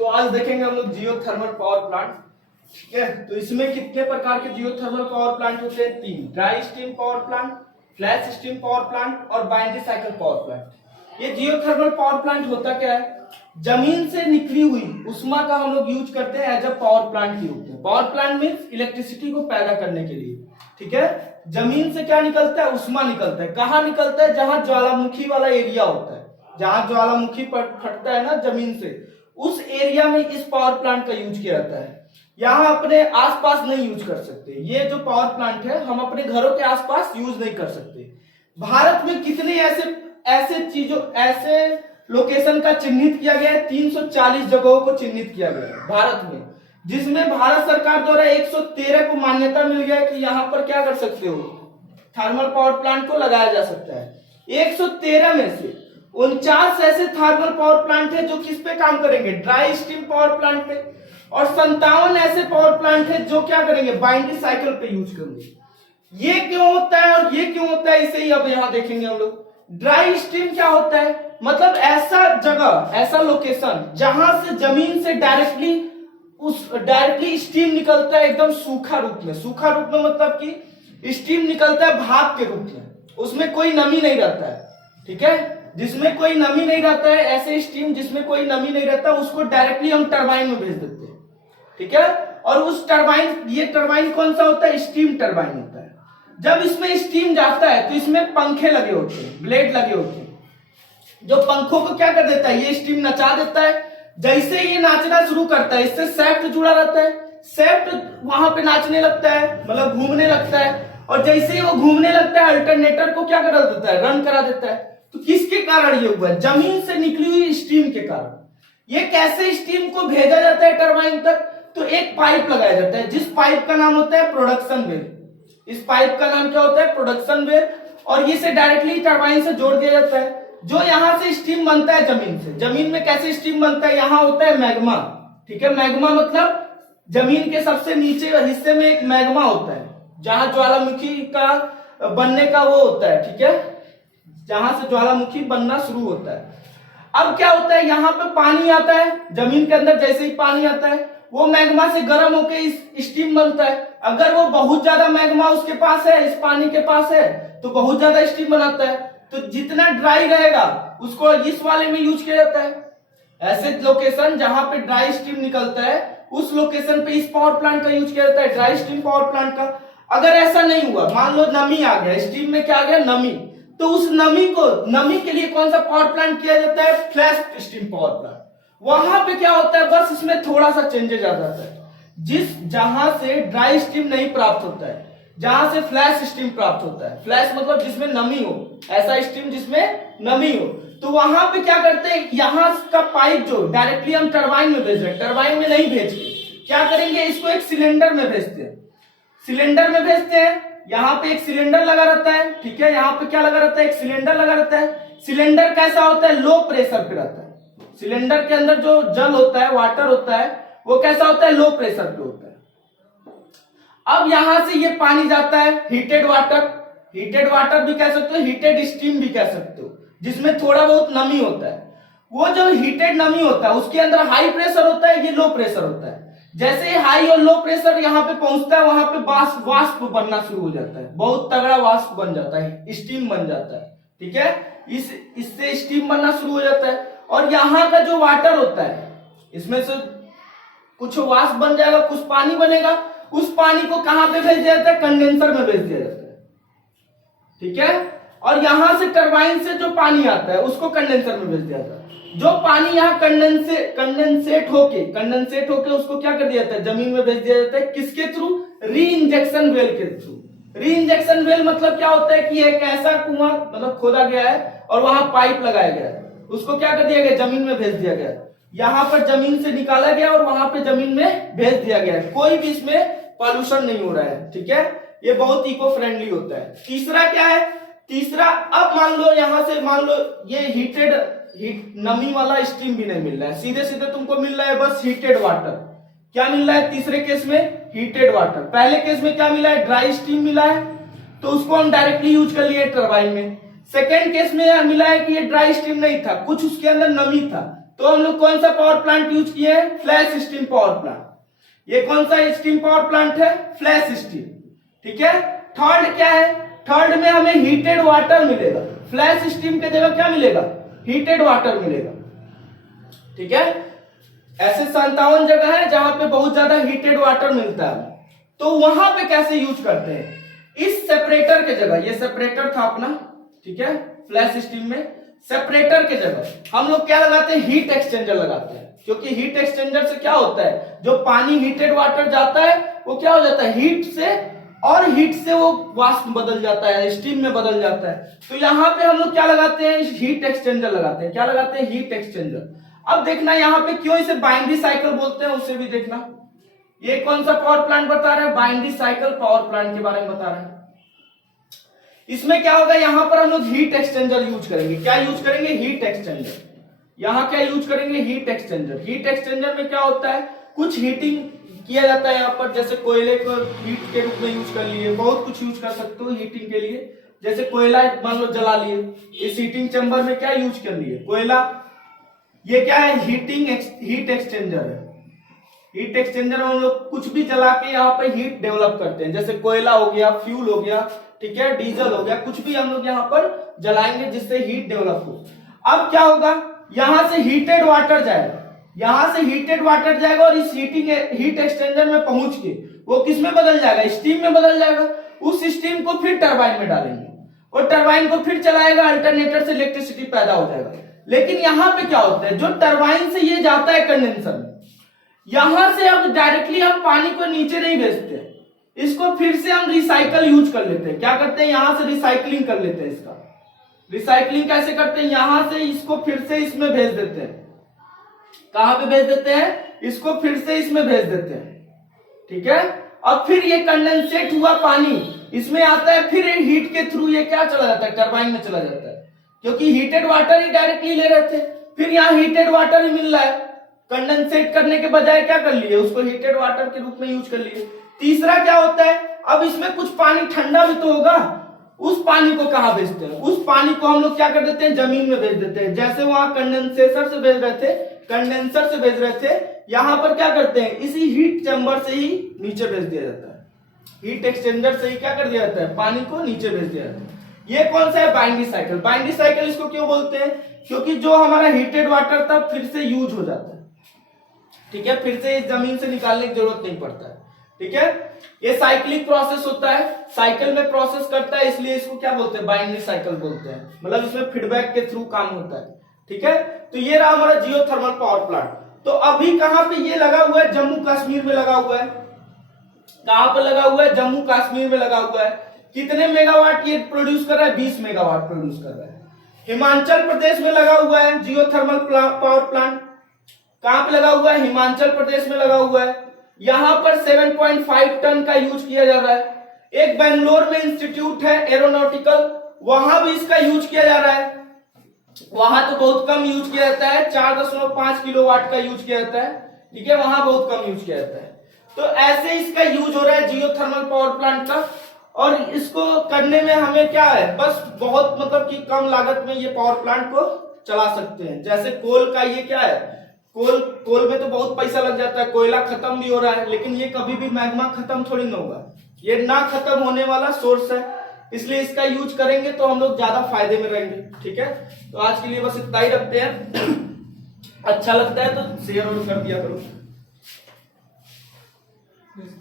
तो आज देखेंगे हम लोग जियोथर्मल पावर प्लांट। ठीक है, तो इसमें कितने प्रकार के जियोथर्मल पावर प्लांट होते हैं? तीन। Dry steam power plant, flash steam power plant और बाइनरी साइकिल पावर प्लांट। ये जियोथर्मल पावर प्लांट होता क्या है? जमीन से निकली हुई उष्मा का हम लोग यूज करते हैं एज अ पावर प्लांट के रूप में। पावर प्लांट मीन्स इलेक्ट्रिसिटी को पैदा करने के लिए। ठीक है, जमीन से क्या निकलता है? उष्मा निकलता है। कहाँ निकलता है? जहां ज्वालामुखी वाला एरिया होता है, जहां ज्वालामुखी फटता है ना जमीन से, उस एरिया में इस पावर प्लांट का यूज किया जाता है। यहाँ अपने आसपास नहीं यूज कर सकते। ये जो पावर प्लांट है हम अपने घरों के आसपास यूज नहीं कर सकते। भारत में कितने ऐसे लोकेशन का चिन्हित किया गया है? 340 जगहों को चिन्हित किया गया है भारत में, जिसमें भारत सरकार द्वारा 113 को मान्यता मिल गया है कि यहाँ पर क्या कर सकते हो, थर्मल पावर प्लांट को लगाया जा सकता है। 113 में से 49 ऐसे थर्मल पावर प्लांट है जो किस पे काम करेंगे? ड्राई स्टीम पावर प्लांट पे। और 57 ऐसे पावर प्लांट है जो क्या करेंगे? बाइनरी साइकिल पे यूज करेंगे। ये क्यों होता है और ये क्यों होता है, इसे ही अब यहाँ देखेंगे हम लोग। ड्राई स्टीम क्या होता है? मतलब ऐसा जगह, ऐसा लोकेशन जहां से जमीन से डायरेक्टली स्टीम निकलता है एकदम सूखा रूप में। सूखा रूप में मतलब कि स्टीम निकलता है भाप के रूप में, उसमें कोई नमी नहीं रहता है। ठीक है, जिसमें कोई नमी नहीं रहता है, ऐसे स्टीम जिसमें कोई नमी नहीं रहता, उसको डायरेक्टली हम टरबाइन में भेज देते हैं। ठीक है, और उस टरबाइन, ये टरबाइन कौन सा होता है? स्टीम टरबाइन होता है। जब इसमें स्टीम जाता है तो इसमें पंखे लगे होते हैं, ब्लेड लगे होते हैं, जो पंखों को क्या कर देता है? ये स्टीम नचा देता है। जैसे ये नाचना शुरू करता है, इससे सैफ्ट जुड़ा रहता है, सैफ्ट वहां पे नाचने लगता है, मतलब घूमने लगता है। और जैसे ही वो घूमने लगता है, अल्टरनेटर को क्या करा देता है? रन करा देता है। तो किसके कारण ये हुआ? जमीन से निकली हुई स्टीम के कारण। ये कैसे स्टीम को भेजा जाता है टरबाइन तक? तो एक पाइप लगाया जाता है, जिस पाइप का नाम होता है प्रोडक्शन वेल। इस पाइप का नाम क्या होता है? Production well. और इसे डायरेक्टली टरबाइन से जोड़ दिया जाता है। जो यहां से स्टीम बनता है जमीन से, जमीन में कैसे स्टीम बनता है? यहां होता है मैग्मा। ठीक है, मैग्मा मतलब जमीन के सबसे नीचे हिस्से में एक मैग्मा होता है, जहां ज्वालामुखी का बनने का वो होता है। ठीक है, जहां से ज्वालामुखी बनना शुरू होता है। अब क्या होता है? यहाँ पे पानी आता है जमीन के अंदर। जैसे ही पानी आता है, वो मैग्मा से गर्म होकर स्टीम बनता है। अगर वो बहुत ज्यादा मैग्मा उसके पास है, इस पानी के पास है, तो बहुत ज्यादा स्टीम बनाता है। तो जितना ड्राई रहेगा उसको इस वाले में यूज किया जाता है। ऐसे लोकेशन जहां पे ड्राई स्टीम निकलता है, उस लोकेशन पे इस पावर प्लांट का यूज किया जाता है, ड्राई स्टीम पावर प्लांट का। अगर ऐसा नहीं हुआ, मान लो नमी आ गया, स्टीम में क्या आ गया? नमी। तो उस नमी के लिए कौन सा पावर प्लांट किया जाता है? Flash steam power plant. वहां पे क्या होता है? बस इसमें थोड़ा सा चेंजेस आ जाता है। जहां से ड्राई स्टीम नहीं प्राप्त होता है, जहां से फ्लैश स्टीम प्राप्त होता है, फ्लैश मतलब जिसमें नमी हो, ऐसा स्टीम जिसमें नमी हो, तो वहां पे क्या करते हैं? यहां का पाइप जो डायरेक्टली हम टरबाइन में भेज रहे हैं, टरबाइन में नहीं भेज के क्या करेंगे? इसको एक सिलेंडर में भेजते हैं। सिलेंडर में भेजते हैं, यहाँ पे एक सिलेंडर लगा रहता है। ठीक है, यहाँ पे क्या लगा रहता है? एक सिलेंडर लगा रहता है। सिलेंडर कैसा होता है? लो प्रेशर पे रहता है। सिलेंडर के अंदर जो जल होता है, वाटर होता है, वो कैसा होता है? लो प्रेशर पे होता है। अब यहां से ये पानी जाता है, हीटेड वाटर। हीटेड वाटर भी कह सकते हो, हीटेड स्टीम भी कह सकते हो, जिसमें थोड़ा बहुत नमी होता है। वो जो हीटेड नमी होता है, उसके अंदर हाई प्रेशर होता है, ये लो प्रेशर होता है। जैसे ही हाई और लो प्रेशर यहाँ पे पहुंचता है, वहां पे वाष्प बनना शुरू हो जाता है, बहुत तगड़ा वाष्प बन जाता है, स्टीम बन जाता है। ठीक है, इससे स्टीम बनना शुरू हो जाता है। और यहाँ का जो वाटर होता है, इसमें से कुछ वाष्प बन जाएगा, कुछ पानी बनेगा। उस पानी को कहां पे भेज दिया जाता है? कंडेंसर में भेज दिया जाता है। ठीक है, और यहां से टरबाइन से जो पानी आता है उसको कंडेंसर में भेज दिया जाता है। जो पानी यहाँ कंडेंसेट होके उसको क्या कर दिया जाता है? जमीन में भेज दिया जाता है। किसके थ्रू? री इंजेक्शन वेल के थ्रू। री इंजेक्शन वेल मतलब क्या होता है कि एक ऐसा कुआं मतलब खोदा गया है और वहां पाइप लगाया गया है, उसको क्या कर दिया गया? जमीन में भेज दिया गया। यहाँ पर जमीन से निकाला गया और वहां पे जमीन में भेज दिया गया है। कोई भी इसमें पॉल्यूशन नहीं हो रहा है। ठीक है, ये बहुत इको फ्रेंडली होता है। तीसरा क्या है? तीसरा, अब मान लो यहां से, मान लो ये नमी वाला स्टीम भी नहीं मिल रहा है, सीधे सीधे तुमको मिल रहा है बस हीटेड वाटर। क्या मिल रहा है तीसरे केस में? Heated water. पहले केस में क्या मिला है? ड्राई स्टीम मिला है, तो उसको हम डायरेक्टली यूज कर लिए टरबाइन में। सेकेंड केस में मिला है कि ये ड्राई स्टीम नहीं था, कुछ उसके अंदर नमी था, तो हम लोग कौन सा पावर प्लांट यूज किए हैं? Flash steam power plant. ये कौन सा स्टीम पावर प्लांट है? Flash steam. ठीक है। थर्ड क्या है? थर्ड में हमें हीटेड वाटर मिलेगा। फ्लैश स्टीम के जगह क्या मिलेगा? हीटेड वाटर मिलेगा। ठीक है। ऐसे 57 जगह है जहां पे बहुत ज्यादा हीटेड वाटर मिलता है। तो वहां पे कैसे यूज करते हैं? इस सेपरेटर के जगह, ये सेपरेटर था अपना, ठीक है, फ्लैश स्टीम में सेपरेटर के जगह हम लोग क्या लगाते हैं? हीट एक्सचेंजर लगाते हैं। क्योंकि हीट एक्सचेंजर से क्या होता है, जो पानी हीटेड वाटर जाता है वो क्या हो जाता है? हीट से, और हीट से वो वाष्प बदल जाता है, स्टीम में बदल जाता है। तो यहां पे हम लोग क्या लगाते हैं? हीट एक्सचेंजर लगाते हैं। क्या लगाते हैं? Heat exchanger. अब देखना यहाँ पे क्यों इसे बाइनरी साइकिल बोलते हैं, उसे भी देखना। ये कौन सा पावर प्लांट बता रहा है? बाइनरी साइकिल पावर प्लांट के बारे में बता रहे हैं। इसमें क्या होगा? यहां पर हम लोग हीट एक्सचेंजर यूज करेंगे। क्या यूज करेंगे? Heat exchanger. यहां क्या यूज करेंगे? Heat exchanger. हीट एक्सचेंजर में क्या होता है? कुछ हीटिंग किया जाता है यहाँ पर, जैसे कोयले को हीट के रूप में यूज कर लिए, बहुत कुछ यूज कर सकते हो हीटिंग के लिए। जैसे कोयला मान लो जला लिए, इस हीटिंग चैम्बर में क्या यूज कर लिए? कोयला। ये क्या है? हीट एक्सचेंजर है। हीट एक्सचेंजर में हम लोग कुछ भी जला के यहाँ पे हीट डेवलप करते हैं। जैसे कोयला हो गया, फ्यूल हो गया, ठीक है, डीजल हो गया, कुछ भी हम लोग यहाँ पर जलाएंगे जिससे हीट डेवलप हो। अब क्या होगा? यहां से हीटेड वाटर जाएगा, यहां से हीटेड वाटर जाएगा और इस हीट एक्सचेंजर में पहुंच के वो किस में बदल जाएगा? स्टीम में बदल जाएगा। उस स्टीम को फिर टरबाइन में डालेंगे और टरबाइन को फिर चलाएगा, अल्टरनेटर से इलेक्ट्रिसिटी पैदा हो जाएगा। लेकिन यहां पे क्या होता है? जो टरबाइन से ये जाता है कंडेंसर में, यहां से अब डायरेक्टली हम पानी को नीचे नहीं भेजते, इसको फिर से हम रिसाइकल यूज कर लेते हैं। क्या करते हैं? यहां से रिसाइकलिंग कर लेते हैं। इसका रिसाइकलिंग कैसे करते हैं? यहां से इसको फिर से इसमें भेज देते हैं। कहां पे भेज देते हैं? इसको फिर से इसमें भेज देते हैं। ठीक है। अब फिर ये कंडेंसेट हुआ पानी इसमें आता है, फिर हीट के थ्रू ये क्या चला जाता है? टरबाइन में चला जाता है। क्योंकि हीटेड वाटर ही डायरेक्टली ले रहे थे, फिर यहाँ हीटेड वाटर ही मिल रहा है। कंडेंसेट करने के बजाय क्या कर लिए? उसको हीटेड वाटर के रूप में यूज कर लिए। तीसरा क्या होता है? अब इसमें कुछ पानी ठंडा भी तो होगा, उस पानी को कहां भेजते हैं? उस पानी को हम लोग क्या कर देते हैं? जमीन में भेज देते हैं। जैसे वहां कंडेंसेटर से भेज रहे थे, कंडेंसर से भेज रहे थे, यहां पर क्या करते हैं? इसी हीट चैम्बर से ही नीचे भेज दिया जाता है। हीट एक्सचेंजर से ही क्या कर दिया जाता है? पानी को नीचे भेज दिया जाता है। ये कौन सा है? Binary cycle. बाइनरी साइकिल इसको क्यों बोलते हैं? क्योंकि जो हमारा हीटेड वाटर था फिर से यूज हो जाता है। ठीक है, फिर से जमीन से निकालने की जरूरत नहीं पड़ता है। ठीक है, ये साइक्लिक प्रोसेस होता है, साइकिल में प्रोसेस करता है, इसलिए इसको क्या बोलते हैं? बाइनरी साइकिल बोलते हैं। मतलब इसमें फीडबैक के थ्रू काम होता है। ठीक है, तो ये रहा हमारा जियोथर्मल पावर प्लांट। तो अभी कहां पे ये लगा हुआ है? जम्मू कश्मीर में लगा हुआ है। कहां पर लगा हुआ है? जम्मू कश्मीर में लगा हुआ है। कितने मेगावाट ये प्रोड्यूस कर रहा है? 20 मेगावाट प्रोड्यूस कर रहा है। हिमाचल प्रदेश में लगा हुआ है जियोथर्मल पावर प्लांट। कहां पे लगा हुआ है? हिमाचल प्रदेश में लगा हुआ है। यहां पर 7.5 टन का यूज किया जा रहा है। एक बेंगलोर में इंस्टीट्यूट है एरोनॉटिकल, वहां भी इसका यूज किया जा रहा है। वहां तो बहुत कम यूज किया जाता है, 4.5 किलोवाट का यूज किया जाता है। ठीक है, वहां बहुत कम यूज किया जाता है। तो ऐसे इसका यूज हो रहा है जियोथर्मल पावर प्लांट का। और इसको करने में हमें क्या है? बस बहुत मतलब कि कम लागत में ये पावर प्लांट को चला सकते हैं। जैसे कोल का ये क्या है? कोल में तो बहुत पैसा लग जाता है, कोयला खत्म भी हो रहा है, लेकिन ये कभी भी मैग्मा खत्म थोड़ी ना होगा, ये ना खत्म होने वाला सोर्स है, इसलिए इसका यूज करेंगे तो हम लोग ज्यादा फायदे में रहेंगे। ठीक है, तो आज के लिए बस इतना ही रखते हैं। अच्छा लगता है तो शेयर और कर दिया करो।